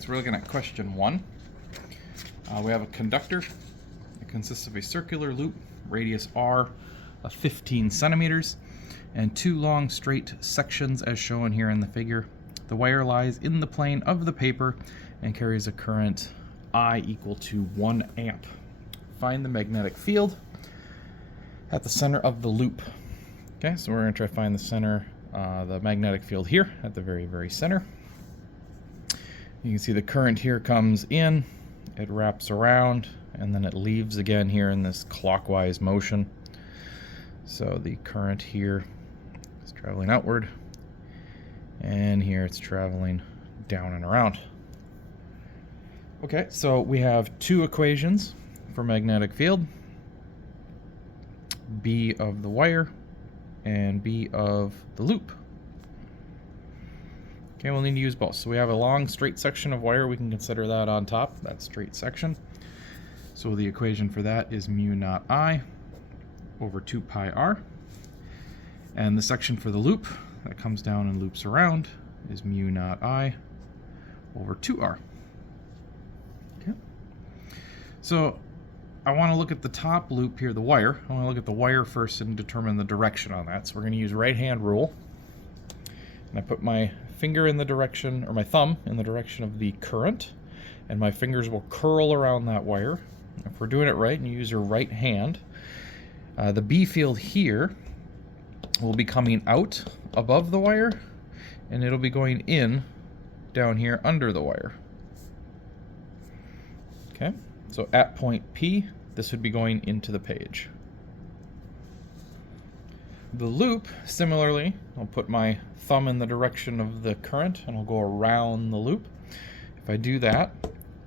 Alright, so we're looking at question 1. We have a conductor. It consists of a circular loop, radius r of 15 centimeters, and 2 long straight sections as shown here in the figure. The wire lies in the plane of the paper and carries a current I equal to 1 amp. Find the magnetic field at the center of the loop. Okay, so we're going to try to find the center, the magnetic field here at the very, very center. You can see the current here comes in, it wraps around, and then it leaves again here in this clockwise motion. So the current here is traveling outward, and here it's traveling down and around. Okay, so we have 2 equations for magnetic field. B of the wire and B of the loop. Okay, we'll need to use both. So we have a long straight section of wire. We can consider that on top, that straight section. So the equation for that is mu naught I over 2 pi r. And the section for the loop that comes down and loops around is mu naught I over 2r. Okay. So I want to look at the top loop here, the wire. I want to look at the wire first and determine the direction on that. So we're going to use right hand rule. And I put my finger in the direction, or my thumb in the direction of the current, and my fingers will curl around that wire. If we're doing it right and you use your right hand, the B field here will be coming out above the wire, and it'll be going in down here under the wire. Okay, so at point P, this would be going into the page. The loop, similarly, I'll put my thumb in the direction of the current and I'll go around the loop. If I do that,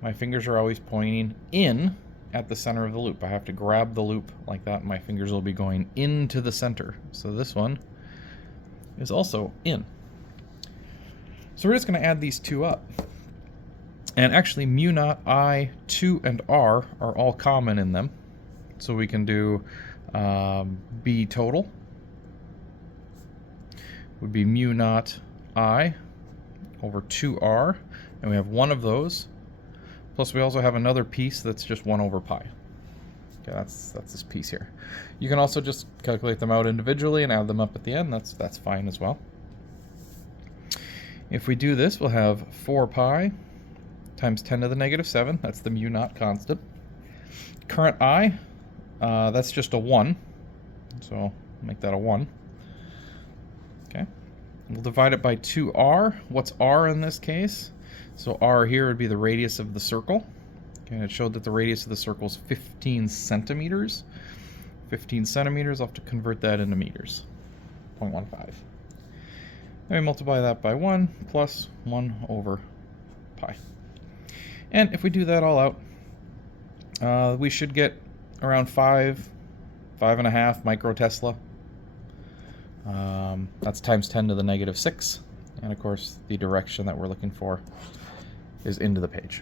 my fingers are always pointing in at the center of the loop. I have to grab the loop like that and my fingers will be going into the center. So this one is also in. So we're just going to add these 2 up. And actually mu naught I, 2, and r are all common in them. So we can do B total would be mu naught I over 2r, and we have 1 of those. Plus we also have another piece that's just 1 over pi. Okay, that's this piece here. You can also just calculate them out individually and add them up at the end. That's fine as well. If we do this, we'll have 4 pi times 10 to the negative 7. That's the mu naught constant. Current I, that's just a 1. So make that a 1. Okay. We'll divide it by 2r. What's r in this case? So r here would be the radius of the circle. Okay, and it showed that the radius of the circle is 15 centimeters. 15 centimeters, I'll have to convert that into meters. 0.15. And we multiply that by 1 plus 1 over pi. And if we do that all out, we should get around 5.5 microtesla. That's times 10 to the negative 6. And of course, the direction that we're looking for is into the page.